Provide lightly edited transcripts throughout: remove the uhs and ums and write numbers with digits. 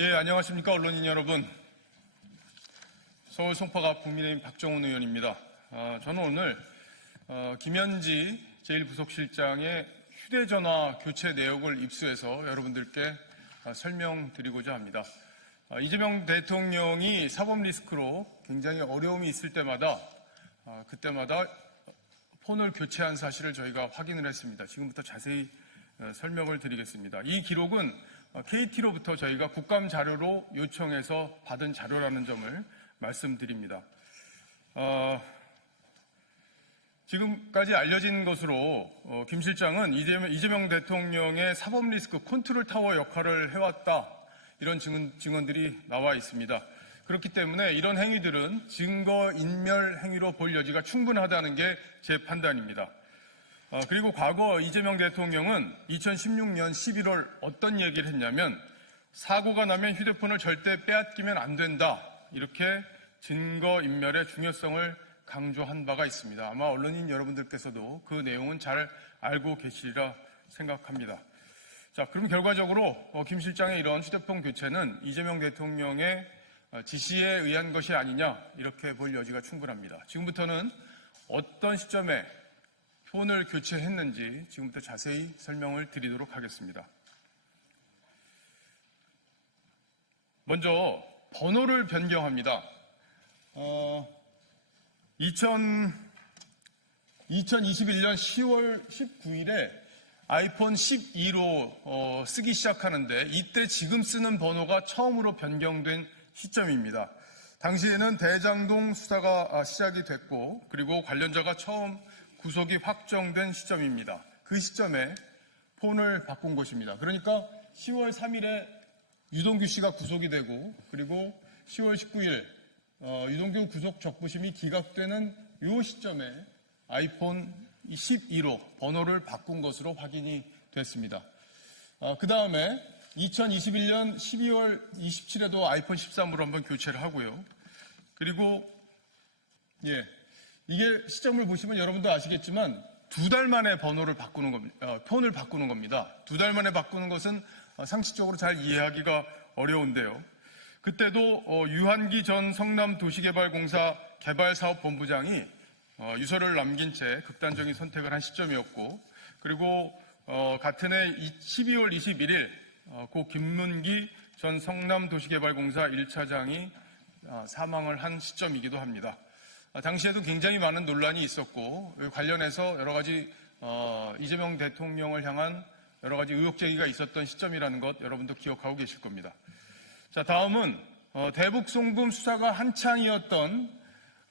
예, 안녕하십니까 언론인 여러분. 서울 송파갑 국민의힘 박정훈 의원입니다. 저는 오늘 김현지 제1부속실장의 휴대전화 교체 내역을 입수해서 여러분들께 설명드리고자 합니다. 이재명 대통령이 사법 리스크로 굉장히 어려움이 있을 때마다 그때마다 폰을 교체한 사실을 저희가 확인을 했습니다. 지금부터 자세히 설명을 드리겠습니다. 이 기록은 KT로부터 저희가 국감 자료로 요청해서 받은 자료라는 점을 말씀드립니다. 지금까지 알려진 것으로 김 실장은 이재명 대통령의 사법 리스크 컨트롤 타워 역할을 해왔다, 이런 증언들이 나와 있습니다. 그렇기 때문에 이런 행위들은 증거인멸 행위로 볼 여지가 충분하다는 게 제 판단입니다. 그리고 과거 이재명 대통령은 2016년 11월 어떤 얘기를 했냐면, 사고가 나면 휴대폰을 절대 빼앗기면 안 된다, 이렇게 증거인멸의 중요성을 강조한 바가 있습니다. 아마 언론인 여러분들께서도 그 내용은 잘 알고 계시리라 생각합니다. 자, 그럼 결과적으로 김 실장의 이런 휴대폰 교체는 이재명 대통령의 지시에 의한 것이 아니냐, 이렇게 볼 여지가 충분합니다. 지금부터는 어떤 시점에 폰을 교체했는지 지금부터 자세히 설명을 드리도록 하겠습니다. 먼저 번호를 변경합니다. 2021년 10월 19일에 아이폰 12로 쓰기 시작하는데, 이때 지금 쓰는 번호가 처음으로 변경된 시점입니다. 당시에는 대장동 수사가 시작이 됐고, 그리고 관련자가 처음 구속이 확정된 시점입니다. 그 시점에 폰을 바꾼 것입니다. 그러니까 10월 3일에 유동규 씨가 구속이 되고, 그리고 10월 19일 유동규 구속 적부심이 기각되는 이 시점에 아이폰 12로 번호를 바꾼 것으로 확인이 됐습니다. 그 다음에 2021년 12월 27일에도 아이폰 13으로 한번 교체를 하고요. 그리고 이게 시점을 보시면 여러분도 아시겠지만 2달 만에 폰을 바꾸는 겁니다. 2달 만에 바꾸는 것은 상식적으로 잘 이해하기가 어려운데요. 그때도 유한기 전 성남도시개발공사 개발사업본부장이 유서를 남긴 채 극단적인 선택을 한 시점이었고, 그리고 같은 해 12월 21일 고 김문기 전 성남도시개발공사 1차장이 사망을 한 시점이기도 합니다. 당시에도 굉장히 많은 논란이 있었고, 관련해서 여러 가지 이재명 대통령을 향한 여러 가지 의혹 제기가 있었던 시점이라는 것 여러분도 기억하고 계실 겁니다. 자, 다음은 대북 송금 수사가 한창이었던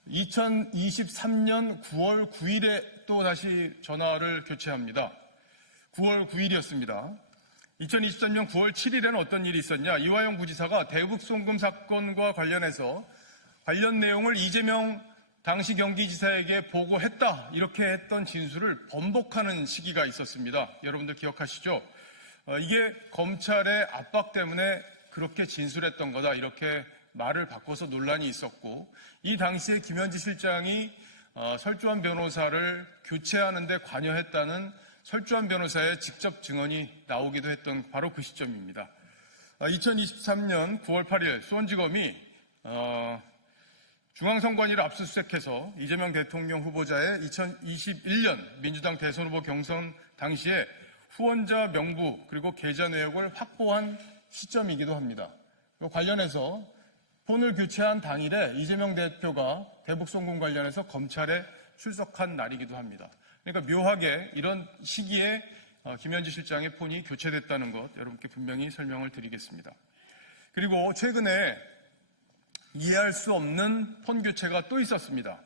2023년 9월 9일에 또 다시 전화를 교체합니다. 9월 9일이었습니다. 2023년 9월 7일에는 어떤 일이 있었냐? 이화영 부지사가 대북 송금 사건과 관련해서 관련 내용을 이재명 당시 경기지사에게 보고했다, 이렇게 했던 진술을 번복하는 시기가 있었습니다. 여러분들 기억하시죠? 이게 검찰의 압박 때문에 그렇게 진술했던 거다, 이렇게 말을 바꿔서 논란이 있었고, 이 당시에 김현지 실장이 설주환 변호사를 교체하는 데 관여했다는 설주환 변호사의 직접 증언이 나오기도 했던 바로 그 시점입니다. 2023년 9월 8일 수원지검이 중앙선관위를 압수수색해서 이재명 대통령 후보자의 2021년 민주당 대선 후보 경선 당시에 후원자 명부 그리고 계좌 내역을 확보한 시점이기도 합니다. 관련해서 폰을 교체한 당일에 이재명 대표가 대북 송금 관련해서 검찰에 출석한 날이기도 합니다. 그러니까 묘하게 이런 시기에 김현지 실장의 폰이 교체됐다는 것 여러분께 분명히 설명을 드리겠습니다. 그리고 최근에 이해할 수 없는 폰 교체가 또 있었습니다.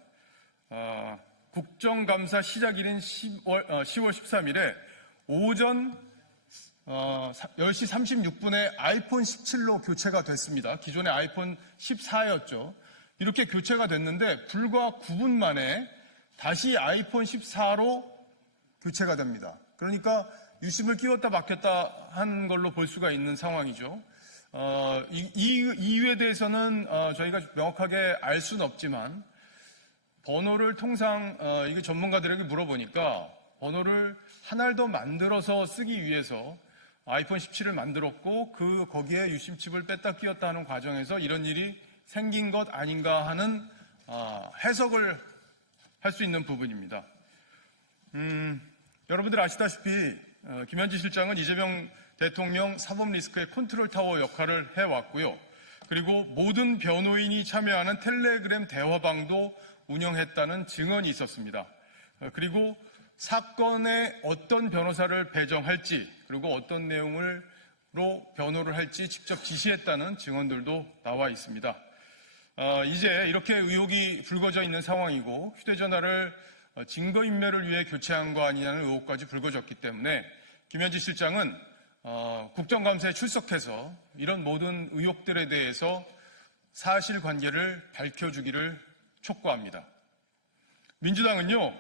국정감사 시작일인 10월 13일에 오전 10시 36분에 아이폰 17로 교체가 됐습니다. 기존의 아이폰 14였죠. 이렇게 교체가 됐는데 불과 9분 만에 다시 아이폰 14로 교체가 됩니다. 그러니까 유심을 끼웠다 막혔다 한 걸로 볼 수가 있는 상황이죠. 이 이유에 대해서는 저희가 명확하게 알 수는 없지만, 번호를 통상 이게 전문가들에게 물어보니까 번호를 하나를 더 만들어서 쓰기 위해서 아이폰 17을 만들었고 거기에 유심칩을 뺐다 끼웠다 하는 과정에서 이런 일이 생긴 것 아닌가 하는 해석을 할 수 있는 부분입니다. 여러분들 아시다시피 김현지 실장은 이재명 대통령 사법 리스크의 컨트롤 타워 역할을 해왔고요. 그리고 모든 변호인이 참여하는 텔레그램 대화방도 운영했다는 증언이 있었습니다. 그리고 사건에 어떤 변호사를 배정할지 그리고 어떤 내용으로 변호를 할지 직접 지시했다는 증언들도 나와 있습니다. 이제 이렇게 의혹이 불거져 있는 상황이고 휴대전화를 증거인멸을 위해 교체한 거 아니냐는 의혹까지 불거졌기 때문에 김현지 실장은 국정감사에 출석해서 이런 모든 의혹들에 대해서 사실관계를 밝혀주기를 촉구합니다. 민주당은요,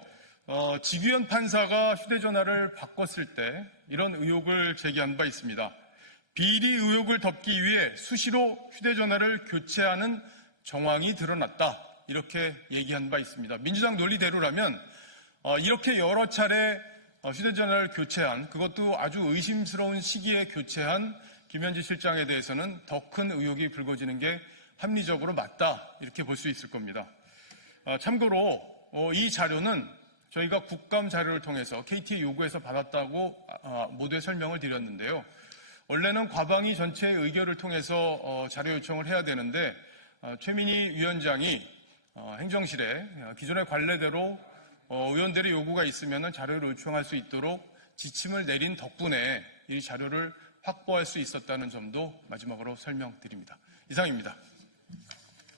지규현 판사가 휴대전화를 바꿨을 때 이런 의혹을 제기한 바 있습니다. 비리 의혹을 덮기 위해 수시로 휴대전화를 교체하는 정황이 드러났다. 이렇게 얘기한 바 있습니다. 민주당 논리대로라면 이렇게 여러 차례 휴대전화를 교체한, 그것도 아주 의심스러운 시기에 교체한 김현지 실장에 대해서는 더 큰 의혹이 불거지는 게 합리적으로 맞다. 이렇게 볼 수 있을 겁니다. 참고로 이 자료는 저희가 국감 자료를 통해서 KT의 요구에서 받았다고 모두에 설명을 드렸는데요. 원래는 과방위 전체의 의결을 통해서 자료 요청을 해야 되는데 최민희 위원장이 행정실에 기존의 관례대로 의원들의 요구가 있으면 자료를 요청할 수 있도록 지침을 내린 덕분에 이 자료를 확보할 수 있었다는 점도 마지막으로 설명드립니다. 이상입니다.